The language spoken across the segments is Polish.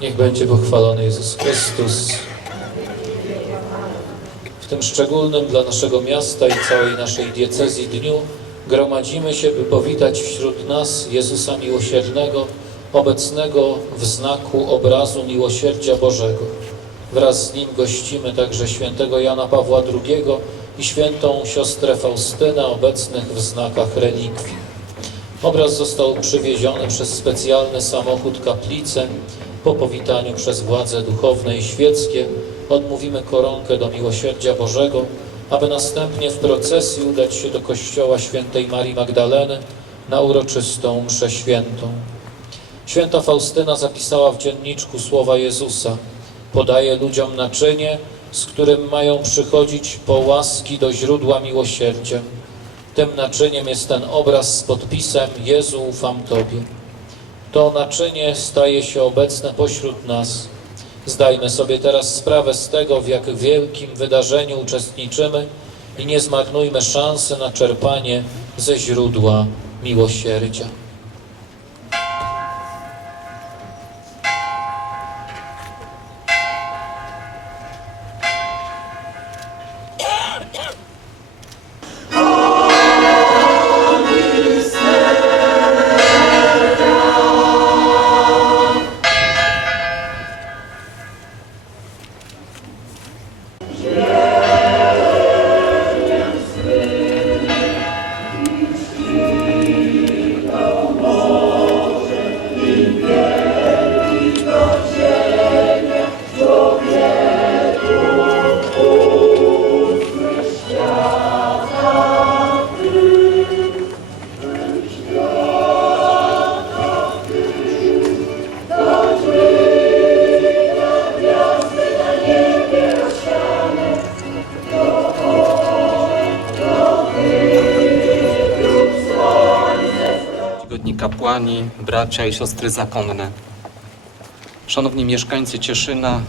Niech będzie pochwalony Jezus Chrystus. W tym szczególnym dla naszego miasta i całej naszej diecezji dniu gromadzimy się, by powitać wśród nas Jezusa Miłosiernego, obecnego w znaku obrazu miłosierdzia Bożego. Wraz z nim gościmy także świętego Jana Pawła II i świętą siostrę Faustynę, obecnych w znakach relikwii. Obraz został przywieziony przez specjalny samochód kaplicę. Po powitaniu przez władze duchowne i świeckie odmówimy koronkę do miłosierdzia Bożego, aby następnie w procesji udać się do kościoła świętej Marii Magdaleny na uroczystą mszę świętą. Święta Faustyna zapisała w dzienniczku słowa Jezusa. Podaje ludziom naczynie, z którym mają przychodzić po łaski do źródła miłosierdzia. Tym naczyniem jest ten obraz z podpisem Jezu ufam Tobie. To naczynie staje się obecne pośród nas. Zdajmy sobie teraz sprawę z tego, w jak wielkim wydarzeniu uczestniczymy i nie zmarnujmy szansy na czerpanie ze źródła miłosierdzia. Kapłani, bracia i siostry zakonne. Szanowni mieszkańcy Cieszyna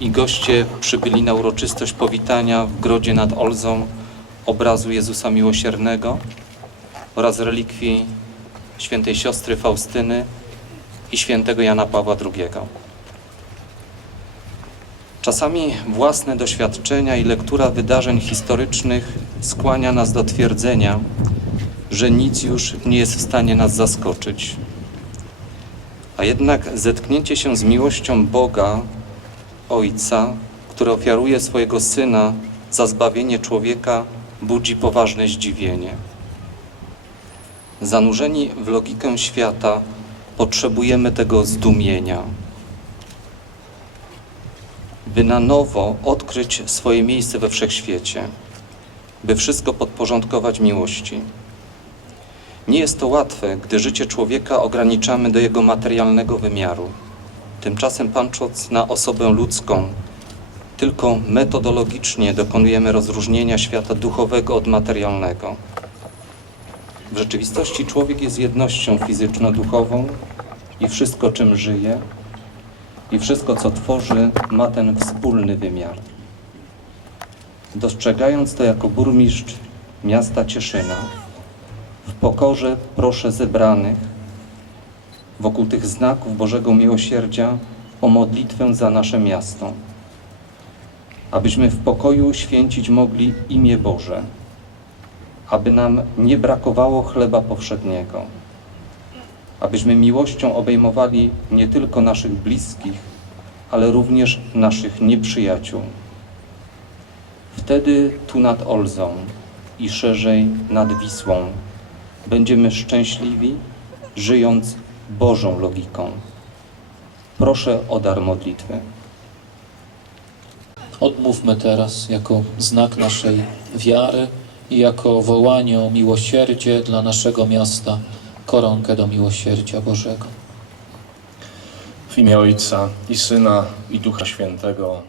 i goście przybyli na uroczystość powitania w Grodzie nad Olzą obrazu Jezusa Miłosiernego oraz relikwii świętej siostry Faustyny i świętego Jana Pawła II. Czasami własne doświadczenia i lektura wydarzeń historycznych skłania nas do twierdzenia, że nic już nie jest w stanie nas zaskoczyć. A jednak zetknięcie się z miłością Boga, Ojca, który ofiaruje swojego Syna za zbawienie człowieka, budzi poważne zdziwienie. Zanurzeni w logikę świata, potrzebujemy tego zdumienia, by na nowo odkryć swoje miejsce we wszechświecie, by wszystko podporządkować miłości. Nie jest to łatwe, gdy życie człowieka ograniczamy do jego materialnego wymiaru. Tymczasem patrząc na osobę ludzką, tylko metodologicznie dokonujemy rozróżnienia świata duchowego od materialnego. W rzeczywistości człowiek jest jednością fizyczno-duchową i wszystko, czym żyje, i wszystko, co tworzy, ma ten wspólny wymiar. Dostrzegając to jako burmistrz miasta Cieszyna, pokorze proszę zebranych wokół tych znaków Bożego Miłosierdzia o modlitwę za nasze miasto, abyśmy w pokoju święcić mogli imię Boże, aby nam nie brakowało chleba powszedniego, abyśmy miłością obejmowali nie tylko naszych bliskich, ale również naszych nieprzyjaciół. Wtedy tu nad Olzą i szerzej nad Wisłą będziemy szczęśliwi, żyjąc Bożą logiką. Proszę o dar modlitwy. Odmówmy teraz jako znak naszej wiary i jako wołanie o miłosierdzie dla naszego miasta koronkę do miłosierdzia Bożego. W imię Ojca i Syna i Ducha Świętego.